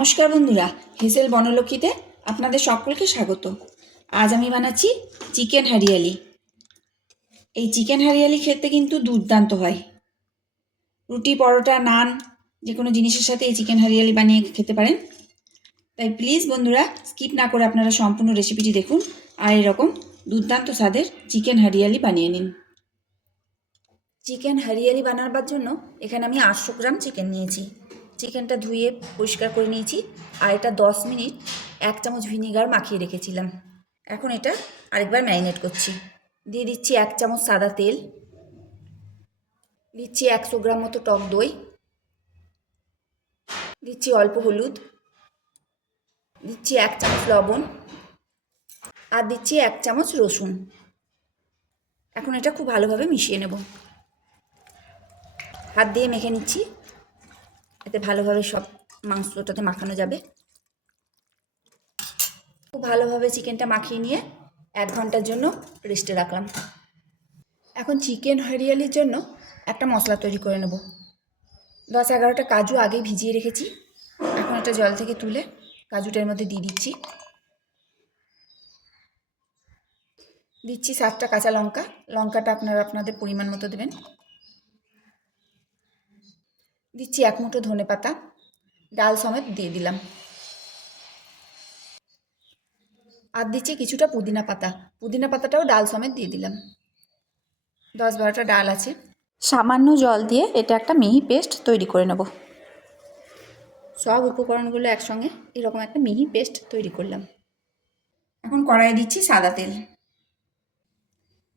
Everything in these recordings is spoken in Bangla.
নমস্কার বন্ধুরা, হেসেল বনলক্ষ্মীতে আপনাদের সকলকে স্বাগত। আজ আমি বানাচ্ছি চিকেন হারিয়ালি। এই চিকেন হারিয়ালি খেতে কিন্তু দুর্দান্ত হয়। রুটি, পরোটা, নান যে কোনো জিনিসের সাথে এই চিকেন হারিয়ালি বানিয়ে খেতে পারেন। তাই প্লিজ বন্ধুরা স্কিপ না করে আপনারা সম্পূর্ণ রেসিপিটি দেখুন আর এরকম দুর্দান্ত স্বাদের চিকেন হারিয়ালি বানিয়ে নিন। চিকেন হারিয়ালি বানাবার জন্য এখানে আমি 800 গ্রাম চিকেন নিয়েছি। চিকেনটা ধুয়ে পরিষ্কার করে নিয়েছি আর এটা 10 মিনিট 1 চামচ ভিনেগার মাখিয়ে রেখেছিলাম। এখন এটা আরেকবার ম্যারিনেট করছি। দিয়ে দিচ্ছি 1 চামচ সাদা তেল, দিচ্ছি 100 গ্রাম মতো টক দই, দিচ্ছি অল্প হলুদ, দিচ্ছি 1 চামচ লবণ আর দিচ্ছি 1 চামচ রসুন। এখন এটা খুব ভালোভাবে মিশিয়ে নেব। হাত দিয়ে মেখে নিচ্ছি, এতে ভালোভাবে সব মাংসটাতে মাখানো যাবে। খুব ভালোভাবে চিকেনটা মাখিয়ে নিয়ে 1 ঘন্টার জন্য রেস্টে রাখলাম। এখন চিকেন হারিয়ালির জন্য একটা মশলা তৈরি করে নেব। 10-11টা কাজু আগেই ভিজিয়ে রেখেছি। এখন এটা জল থেকে তুলে কাজুটার মধ্যে দিয়ে দিচ্ছি। দিচ্ছি 7টা কাঁচা লঙ্কা, লঙ্কাটা আপনারা আপনাদের পরিমাণ মতো দেবেন। দিচ্ছি 1 মুঠো ধনেপাতা, ডাল সমেত দিয়ে দিলাম। আর দিচ্ছি কিছুটা পুদিনা পাতা, পুদিনা পাতাটাও ডাল সমেত দিয়ে দিলাম। 10-12টা ডাল আছে। সামান্য জল দিয়ে এটা একটা মিহি পেস্ট তৈরি করে নেব। সব উপকরণগুলো একসঙ্গে এরকম একটা মিহি পেস্ট তৈরি করলাম। এখন কড়াইয়ে দিচ্ছি সাদা তেল।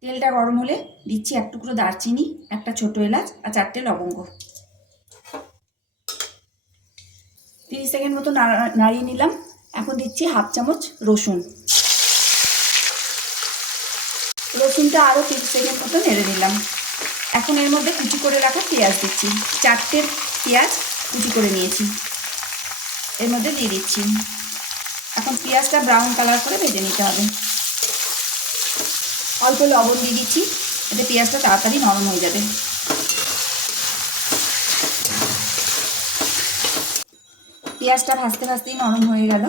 তেলটা গরম হলে দিচ্ছি 1 টুকরো দারচিনি, একটা ছোট এলাচ আর 4টে লবঙ্গ। 30 সেকেন্ড মতো নাড়িয়ে নিলাম। এখন দিচ্ছি 1/2 চামচ রসুন। রসুনটা আরও 30 সেকেন্ড মতো নেড়ে নিলাম। এখন এর মধ্যে কুচি করে রাখা পেঁয়াজ দিচ্ছি। 4টে পেঁয়াজ কুচি করে নিয়েছি, এর মধ্যে দিয়ে দিচ্ছি। এখন পেঁয়াজটা ব্রাউন কালার করে ভেজে নিতে হবে। অল্প লবণ দিয়ে দিচ্ছি, এতে পেঁয়াজটা তাড়াতাড়ি নরম হয়ে যাবে। পেঁয়াজটা ভাজতে ভাজতেই নরম হয়ে গেল।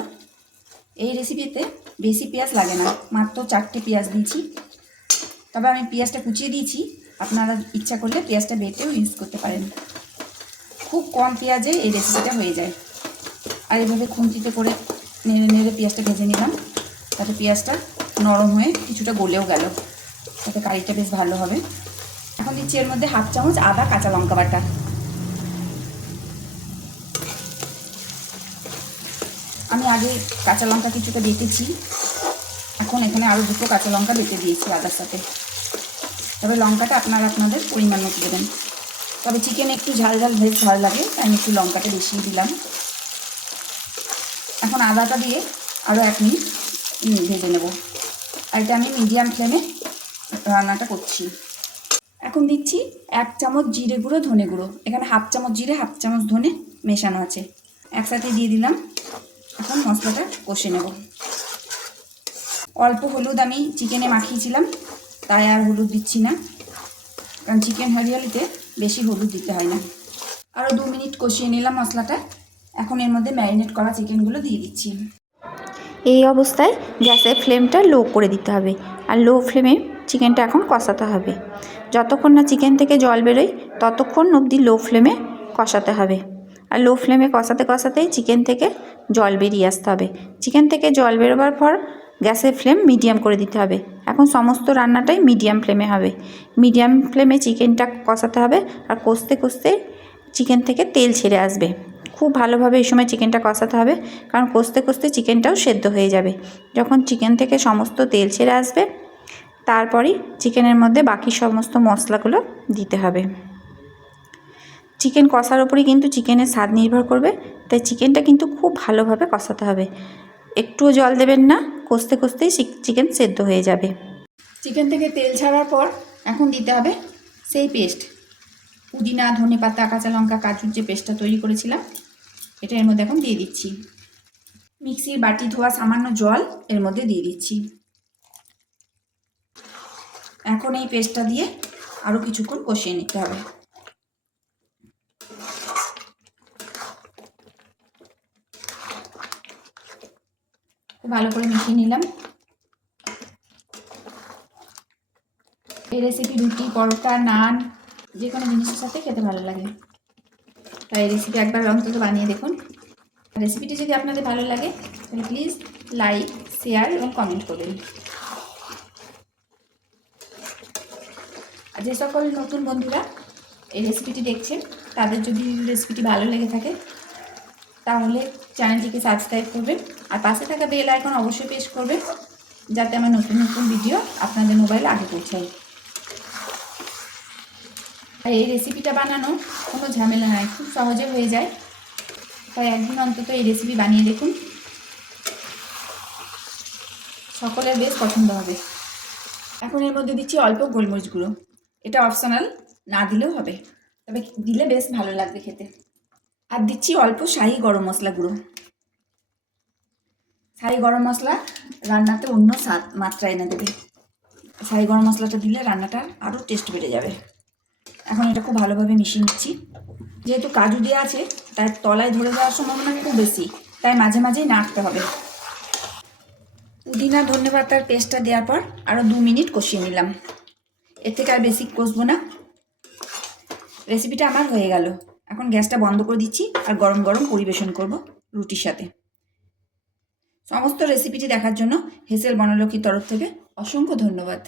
এই রেসিপিতে বেশি পেঁয়াজ লাগে না, মাত্র 4টে পেঁয়াজ দিয়েছি। তবে আমি পেঁয়াজটা কুচিয়ে দিয়েছি, আপনারা ইচ্ছা করলে পেঁয়াজটা বেটেও ইউজ করতে পারেন। খুব কম পেঁয়াজে এই রেসিপিটা হয়ে যায়। আর এভাবে খুন্তিতে করে নেড়ে নেড়ে পেঁয়াজটা ভেজে নিলাম, তাতে পেঁয়াজটা নরম হয়ে কিছুটা গলেও গেল, তাতে কারিটা বেশ ভালো হবে। এখন দিচ্ছি এর মধ্যে 1/2 চামচ আদা কাঁচা লঙ্কা বাটা। আমি আগে কাঁচা লঙ্কা কিছুটা বেটেছি, এখন এখানে আরও 2টো কাঁচা লঙ্কা বেটে দিয়েছি আদার সাথে। তবে লঙ্কাটা আপনারা আপনাদের পরিমাণ মতো দেবেন। তবে চিকেন একটু ঝাল ঝাল বেশ ভালো লাগে, তাই আমি একটু লঙ্কাটা বেশি দিলাম। এখন আদাটা দিয়ে আরও 1 মিনিট ভেজে নেব। আর এটা আমি মিডিয়াম ফ্লেমে রান্নাটা করছি। এখন দিচ্ছি 1 চামচ জিরে গুঁড়ো, ধনে গুঁড়ো। এখানে 1/2 চামচ জিরে 1/2 চামচ ধনে মেশানো আছে, একসাথে দিয়ে দিলাম। এখন মশলাটা কষে নেব। অল্প হলুদ আমি চিকেনে মাখিয়েছিলাম, তাই আর হলুদ দিচ্ছি না, কারণ চিকেন হারিয়ালিতে বেশি হলুদ দিতে হয় না। আরও 2 মিনিট কষিয়ে নিলাম মশলাটা। এখন এর মধ্যে ম্যারিনেট করা চিকেনগুলো দিয়ে দিচ্ছি। এই অবস্থায় গ্যাসের ফ্লেমটা লো করে দিতে হবে আর লো ফ্লেমে চিকেনটা এখন কষাতে হবে। যতক্ষণ না চিকেন থেকে জল বেরোয় ততক্ষণ অবধি লো ফ্লেমে কষাতে হবে। আর লো ফ্লেমে কষাতে কষাতেই চিকেন থেকে জল বেরিয়ে আসতে হবে। চিকেন থেকে জল বেরোবার পর গ্যাসের ফ্লেম মিডিয়াম করে দিতে হবে। এখন সমস্ত রান্নাটাই মিডিয়াম ফ্লেমে হবে। মিডিয়াম ফ্লেমে চিকেনটা কষাতে হবে আর কষতে কষতে চিকেন থেকে তেল ছেড়ে আসবে। খুব ভালোভাবে এই সময় চিকেনটা কষাতে হবে, কারণ কষতে কষতে চিকেনটাও সেদ্ধ হয়ে যাবে। যখন চিকেন থেকে সমস্ত তেল ছেড়ে আসবে তারপরই চিকেনের মধ্যে বাকি সমস্ত মশলাগুলো দিতে হবে। চিকেন কষার ওপরেই কিন্তু চিকেনের স্বাদ নির্ভর করবে, তাই চিকেনটা কিন্তু খুব ভালোভাবে কষাতে হবে। একটুও জল দেবেন না, কষতে কষতেই চিকেন সেদ্ধ হয়ে যাবে। চিকেন থেকে তেল ছাড়ার পর এখন দিতে হবে সেই পেস্ট, পুদিনা, ধনেপাতা, কাঁচা লঙ্কা, কাজুর যে পেস্টটা তৈরি করেছিলাম এটা এর মধ্যে এখন দিয়ে দিচ্ছি। মিক্সির বাটি ধোয়া সামান্য জল এর মধ্যে দিয়ে দিচ্ছি। এখন এই পেস্টটা দিয়ে আরও কিছুক্ষণ কষিয়ে নিতে হবে। খুব ভালো করে মিশিয়ে নিলাম। এই রেসিপি রুটি, পরোটা, নান যে কোনো জিনিসের সাথে খেতে ভালো লাগে। তাই এই রেসিপি একবার অন্তত বানিয়ে দেখুন। রেসিপিটি যদি আপনাদের ভালো লাগে তাহলে প্লিজ লাইক, শেয়ার এবং কমেন্ট করবেন। আর যে সকল নতুন বন্ধুরা এই রেসিপিটি দেখছেন তাদের যদি রেসিপিটি ভালো লেগে থাকে তাহলে চ্যানেলটিকে সাবস্ক্রাইব করবেন আর পাশে থাকা বেল আইকন অবশ্যই প্রেস করবেন যাতে আমার নতুন নতুন ভিডিও আপনাদের মোবাইলে আগে পৌঁছায়। আর এই রেসিপিটা বানানো কোনো ঝামেলা নয়, খুব সহজে হয়ে যায়। তাই একদিন অন্তত এই রেসিপি বানিয়ে দেখুন, সকলের বেশ পছন্দ হবে। এখন এর মধ্যে দিচ্ছি অল্প গোলমরিচ গুঁড়ো। এটা অপশনাল, না দিলেও হবে, তবে দিলে বেশ ভালো লাগবে খেতে। আর দিচ্ছি অল্প শাহি গরম মশলা গুঁড়ো। শাহি গরম মশলা রান্নাতে অন্য স্বাদ মাত্রা এনে দেবে। শাহি গরম মশলাটা দিলে রান্নাটা আরও টেস্ট বেড়ে যাবে। এখন এটা খুব ভালোভাবে মিশিয়ে নিচ্ছি। যেহেতু কাজু দেওয়া আছে তাই তলায় ধরে যাওয়ার সম্ভাবনা খুব বেশি, তাই মাঝে মাঝেই নাড়তে হবে। পুদিনা ধনে পাতার পেস্টটা দেওয়ার পর আরও 2 মিনিট কষিয়ে নিলাম। এর থেকে আর বেশি কষবো না। রেসিপিটা আমার হয়ে গেল। এখন গ্যাসটা বন্ধ করে দিচ্ছি আর গরম গরম পরিবেশন করব রুটির সাথে। সমস্ত রেসিপিটি দেখার জন্য হেসেল বনলক্ষ্মীর তরফ থেকে অসংখ্য ধন্যবাদ।